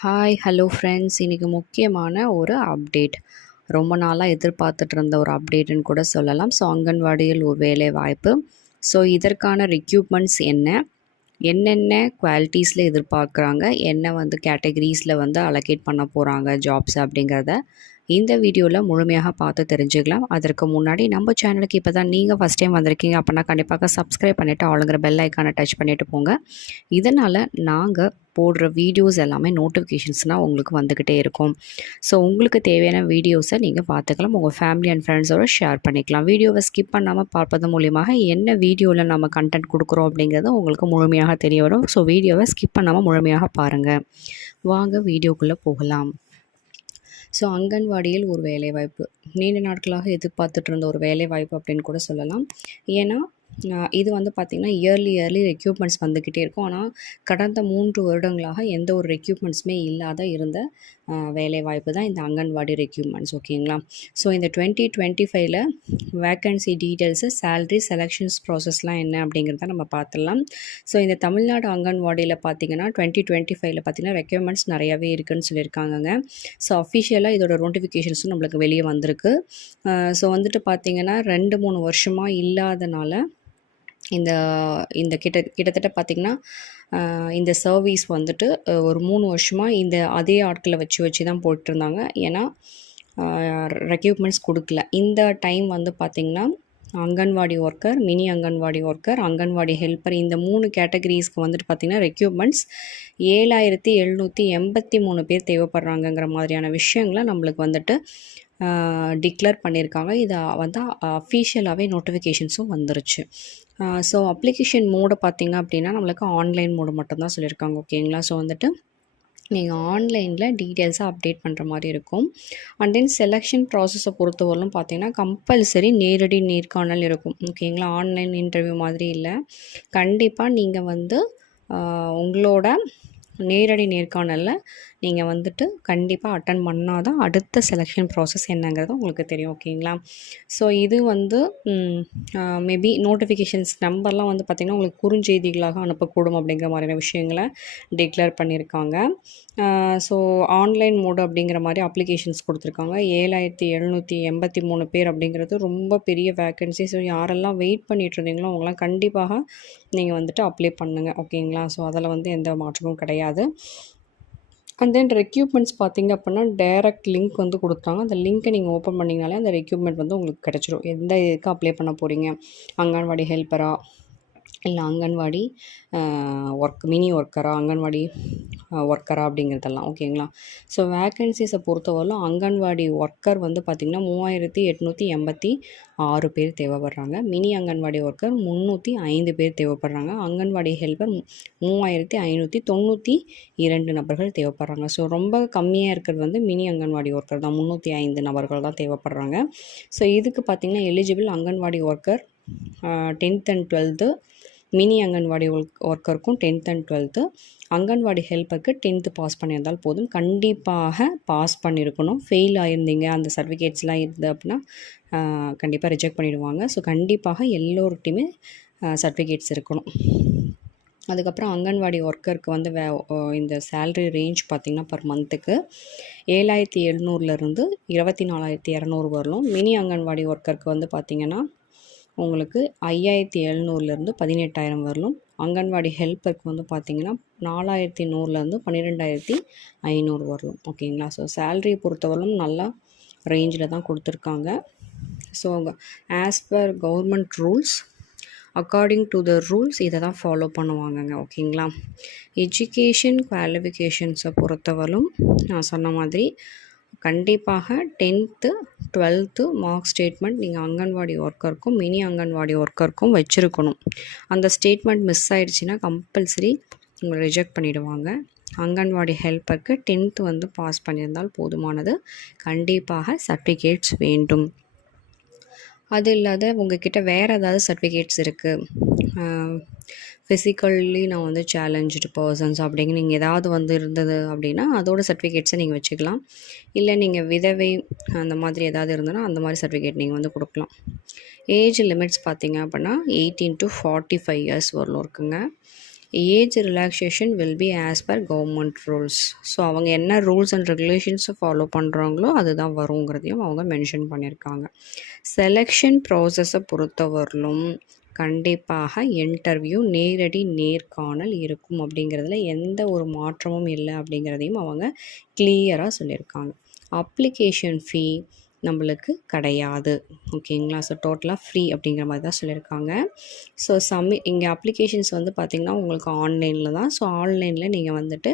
Hi hello friends, இன்றைக்கி முக்கியமான ஒரு அப்டேட். ரொம்ப நாளாக எதிர்பார்த்துட்டு இருந்த ஒரு அப்டேட்டுன்னு கூட சொல்லலாம். ஸோ அங்கன்வாடியில் ஒரு வேலை வாய்ப்பு. ஸோ இதற்கான ரெக்யூப்மெண்ட்ஸ் என்னென்ன குவாலிட்டிஸில் எதிர்பார்க்குறாங்க, என்ன கேட்டகரிஸில் அலோகேட் பண்ண போகிறாங்க ஜாப்ஸ் அப்படிங்கிறத இந்த வீடியோவில் முழுமையாக பார்த்து தெரிஞ்சுக்கலாம். அதற்கு முன்னாடி நம்ம சேனலுக்கு இப்போ தான் நீங்கள் ஃபஸ்ட் டைம் வந்திருக்கீங்க அப்படின்னா கண்டிப்பாக சப்ஸ்கிரைப் பண்ணிவிட்டு ஆளுங்கிற பெல் ஐக்கானை டச் பண்ணிவிட்டு போங்க. இதனால் நாங்கள் போடுற வீடியோஸ் எல்லாமே நோட்டிஃபிகேஷன்ஸ்னால் உங்களுக்கு வந்துக்கிட்டே இருக்கும். ஸோ உங்களுக்கு தேவையான வீடியோஸை நீங்கள் பார்த்துக்கலாம், உங்கள் ஃபேமிலி அண்ட் ஃப்ரெண்ட்ஸோடு ஷேர் பண்ணிக்கலாம். வீடியோவை ஸ்கிப் பண்ணாமல் பார்ப்பது மூலியமாக என்ன வீடியோவில் நம்ம கண்டென்ட் கொடுக்குறோம் அப்படிங்கிறது உங்களுக்கு முழுமையாக தெரிய வரும். ஸோ வீடியோவை ஸ்கிப் பண்ணாமல் முழுமையாக பாருங்கள். வாங்க வீடியோக்குள்ளே போகலாம். ஸோ அங்கன்வாடியில் ஒரு வேலைவாய்ப்பு, நீண்ட நாட்களாக எதிர்பார்த்துட்டு இருந்த ஒரு வேலைவாய்ப்பு அப்படின்னு கூட சொல்லலாம். ஏன்னா இது பார்த்திங்கன்னா இயர்லி ரெக்யூப்மெண்ட்ஸ் வந்துக்கிட்டே இருக்கும். ஆனால் கடந்த 3 வருடங்களாக எந்த ஒரு ரெக்யூப்மெண்ட்ஸுமே இல்லாத இருந்த வேலைவாய்ப்பு தான் இந்த அங்கன்வாடி ரெக்யூப்மெண்ட்ஸ். ஓகேங்களா? ஸோ இந்த 2025 வேக்கன்சி டீட்டெயில்ஸு, சேல்ரி, செலெக்ஷன்ஸ் ப்ராசஸ்லாம் என்ன அப்படிங்கிறத நம்ம பார்த்துடலாம். ஸோ இந்த தமிழ்நாடு அங்கன்வாடியில் பார்த்திங்கன்னா 2025 பார்த்திங்கன்னா ரெக்யூப்மெண்ட்ஸ் நிறையாவே இருக்குதுன்னு சொல்லியிருக்காங்கங்க. ஸோ அஃபிஷியலாக இதோட நோட்டிஃபிகேஷன்ஸும் நம்மளுக்கு வெளியே வந்திருக்கு. ஸோ பார்த்திங்கன்னா 2-3 வருஷமாக இல்லாதனால இந்த இந்த கிட்டத்தட்ட பார்த்திங்கன்னா இந்த சர்வீஸ் ஒரு 3 வருஷமாக இந்த அதே ஆட்களை வச்சு தான் போட்டிருந்தாங்க. ஏன்னா ரெக்யூப்மெண்ட்ஸ் கொடுக்கல. இந்த டைம் பார்த்திங்கன்னா anganwadi worker, mini anganwadi worker, anganwadi helper, இந்த 3 கேட்டகரிஸ்க்கு பார்த்திங்கன்னா ரெக்யூப்மெண்ட்ஸ் 7783 பேர் தேவைப்படுறாங்கங்கிற மாதிரியான விஷயங்களை நம்மளுக்கு டிக்ளேர் பண்ணியிருக்காங்க. இதை அஃபீஷியலாகவே நோட்டிஃபிகேஷன்ஸும் வந்துருச்சு. ஸோ அப்ளிகேஷன் மோடை பார்த்திங்க அப்படின்னா நம்மளுக்கு ஆன்லைன் மோடு மட்டும்தான் சொல்லியிருக்காங்க. ஓகேங்களா? ஸோ நீங்கள் ஆன்லைனில் டீட்டெயில்ஸாக அப்டேட் பண்ணுற மாதிரி இருக்கும். அண்ட் தென் செலெக்ஷன் ப்ராசஸை பொறுத்தவரையிலும் பார்த்திங்கன்னா கம்பல்சரி நேரடி நேர்காணல் இருக்கும். ஓகேங்களா? ஆன்லைன் இன்டர்வியூ மாதிரி இல்லை. கண்டிப்பாக நீங்கள் உங்களோட நேரடி நேர்காணலில் நீங்கள் கண்டிப்பாக அட்டன் பண்ணால் தான் அடுத்த செலெக்ஷன் ப்ராசஸ் என்னங்கிறது உங்களுக்கு தெரியும். ஓகேங்களா? ஸோ இது மேபி நோட்டிஃபிகேஷன்ஸ் நம்பர்லாம் பார்த்திங்கன்னா உங்களுக்கு குறுஞ்செய்திகளாக அனுப்பக்கூடும் அப்படிங்கிற மாதிரியான விஷயங்களை டிக்ளேர் பண்ணியிருக்காங்க. ஸோ ஆன்லைன் மோடு அப்படிங்கிற மாதிரி அப்ளிகேஷன்ஸ் கொடுத்துருக்காங்க. 7783 பேர் அப்படிங்கிறது ரொம்ப பெரிய வேக்கன்சி. ஸோ யாரெல்லாம் வெயிட் பண்ணிகிட்டு இருந்தீங்களோ அவங்களாம் கண்டிப்பாக நீங்கள் அப்ளை பண்ணுங்கள். ஓகேங்களா? ஸோ அதில் எந்த மாற்றமும் கிடையாது. அண்ட் தென் ரெக்யூப்மெண்ட்ஸ் பார்த்திங்க அப்படின்னா டைரக்ட் லிங்க் கொடுத்தாங்க. அந்த லிங்க்கை நீங்கள் ஓப்பன் பண்ணிங்கனாலே அந்த ரெக்யூப்மெண்ட் உங்களுக்கு கிடச்சிரும். எந்த இதுக்கு அப்ளை பண்ண போகிறீங்க, அங்கன்வாடி ஹெல்ப்பரா, இல்லை அங்கன்வாடி மினி ஒர்க்கரா, அங்கன்வாடி ஒர்க்கரா அப்படிங்கிறதெல்லாம். ஓகேங்களா? ஸோ வேக்கன்சிஸை பொறுத்தவரையிலும் அங்கன்வாடி ஒர்க்கர் பார்த்திங்கன்னா 3886 பேர் தேவைப்படுறாங்க. மினி அங்கன்வாடி ஒர்க்கர் 305 பேர் தேவைப்படுறாங்க. அங்கன்வாடி ஹெல்ப்பர் 3592 நபர்கள் தேவைப்படுறாங்க. ஸோ ரொம்ப கம்மியாக இருக்கிறது மினி அங்கன்வாடி ஒர்க்கர் தான், 305 நபர்கள் தான் தேவைப்படுறாங்க. ஸோ இதுக்கு பார்த்திங்கன்னா eligible anganwadi worker 10th and 12th, mini anganwadi ஒர்க்கருக்கும் 10th and 12th, அங்கன்வாடி ஹெல்ப்பருக்கு 10th பாஸ் பண்ணியிருந்தால் போதும். கண்டிப்பாக பாஸ் பண்ணியிருக்கணும். ஃபெயில் ஆகியிருந்தீங்க, அந்த சர்டிஃபிகேட்ஸ்லாம் இருக்குது அப்படின்னா கண்டிப்பாக ரிஜெக்ட் பண்ணிவிடுவாங்க. ஸோ கண்டிப்பாக எல்லோருக்கிட்டையுமே சர்டிஃபிகேட்ஸ் இருக்கணும். அதுக்கப்புறம் அங்கன்வாடி ஒர்க்கருக்கு இந்த சேல்ரி ரேஞ்ச் பார்த்திங்கன்னா பர் மந்த்துக்கு 7700 24,200 வரலும். மினி அங்கன்வாடி ஒர்க்கருக்கு பார்த்திங்கன்னா உங்களுக்கு 5700 18,000 வரலும். அங்கன்வாடி ஹெல்ப்பருக்கு பார்த்திங்கன்னா 4100 12,500 வரலும். ஓகேங்களா? ஸோ சேல்ரியை பொறுத்தவரைக்கும் நல்லா ரேஞ்சில் தான் கொடுத்துருக்காங்க. So as per government rules, according to the rules இதை தான் ஃபாலோ பண்ணுவாங்கங்க. ஓகேங்களா? எஜுகேஷன் குவாலிஃபிகேஷன்ஸை பொறுத்தவரைக்கும் நான் சொன்ன மாதிரி கண்டிப்பாக 10th 12th மார்க் ஸ்டேட்மெண்ட் நீங்கள் அங்கன்வாடி ஒர்க்கருக்கும் மினி அங்கன்வாடி ஒர்க்கருக்கும் வச்சுருக்கணும். அந்த ஸ்டேட்மெண்ட் மிஸ் ஆகிடுச்சின்னா கம்பல்சரி உங்களை ரிஜெக்ட் பண்ணிவிடுவாங்க. அங்கன்வாடி ஹெல்ப்பருக்கு 10th பாஸ் பண்ணியிருந்தால் போதுமானது. கண்டிப்பாக சர்டிஃபிகேட்ஸ் வேண்டும். அது இல்லாத உங்கள்கிட்ட வேறு ஏதாவது சர்டிஃபிகேட்ஸ் இருக்குது, ஃபிசிக்கல்லி நான் சேலஞ்சு பர்சன்ஸ் அப்படிங்க நீங்கள் ஏதாவது இருந்தது அப்படின்னா அதோட சர்டிஃபிகேட்ஸை நீங்கள் வச்சுக்கலாம். இல்லை நீங்கள் விதவை அந்த மாதிரி ஏதாவது இருந்ததுன்னா அந்த மாதிரி சர்டிஃபிகேட் நீங்கள் கொடுக்கலாம். ஏஜ் லிமிட்ஸ் பார்த்திங்க அப்படின்னா 18 to 45 years வரலும் இருக்குங்க. Age relaxation will be as per government rules. So அவங்க என்ன ரூல்ஸ் அண்ட் ரெகுலேஷன்ஸை ஃபாலோ பண்ணுறாங்களோ அதுதான் வருங்கிறதையும் அவங்க மென்ஷன் பண்ணியிருக்காங்க. செலெக்ஷன் ப்ராசஸை பொறுத்தவரையிலும் கண்டிப்பாக இன்டர்வியூ நேரடி நேர்காணல் இருக்கும் அப்படிங்கிறதுல எந்த ஒரு மாற்றமும் இல்லை அப்படிங்கிறதையும் அவங்க கிளியராக சொல்லியிருக்காங்க. அப்ளிகேஷன் ஃபீ நம்மளுக்கு கிடையாது. ஓகேங்களா? ஸோ டோட்டலாக ஃப்ரீ அப்படிங்கிற மாதிரி தான் சொல்லியிருக்காங்க. ஸோ இங்கே அப்ளிகேஷன்ஸ் வந்து பார்த்திங்கன்னா உங்களுக்கு ஆன்லைனில் தான். ஸோ ஆன்லைனில் நீங்கள் வந்துட்டு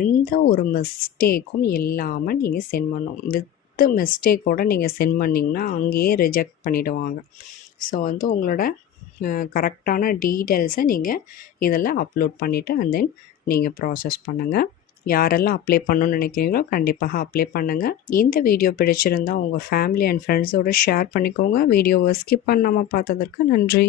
எந்த ஒரு மிஸ்டேக்கும் இல்லாமல் நீங்கள் சென்ட் பண்ணணும். வித்து மிஸ்டேக்கோடு நீங்கள் சென்ட் பண்ணிங்கன்னா அங்கேயே ரிஜெக்ட் பண்ணிவிடுவாங்க. ஸோ வந்து உங்களோட கரெக்டான டீட்டெயில்ஸை நீங்கள் இதில் அப்லோட் பண்ணிவிட்டு அண்ட் தென் நீங்கள் ப்ராசஸ் பண்ணுங்கள். யாரெல்லாம் அப்ளை பண்ணணும்னு நினைக்கிறீங்களோ கண்டிப்பாக அப்ளை பண்ணுங்கள். இந்த வீடியோ பிடிச்சிருந்தால் உங்கள் ஃபேமிலி அண்ட் ஃப்ரெண்ட்ஸோடு ஷேர் பண்ணிக்கோங்க. வீடியோவை ஸ்கிப் பண்ணாமல் பார்த்ததற்கு நன்றி.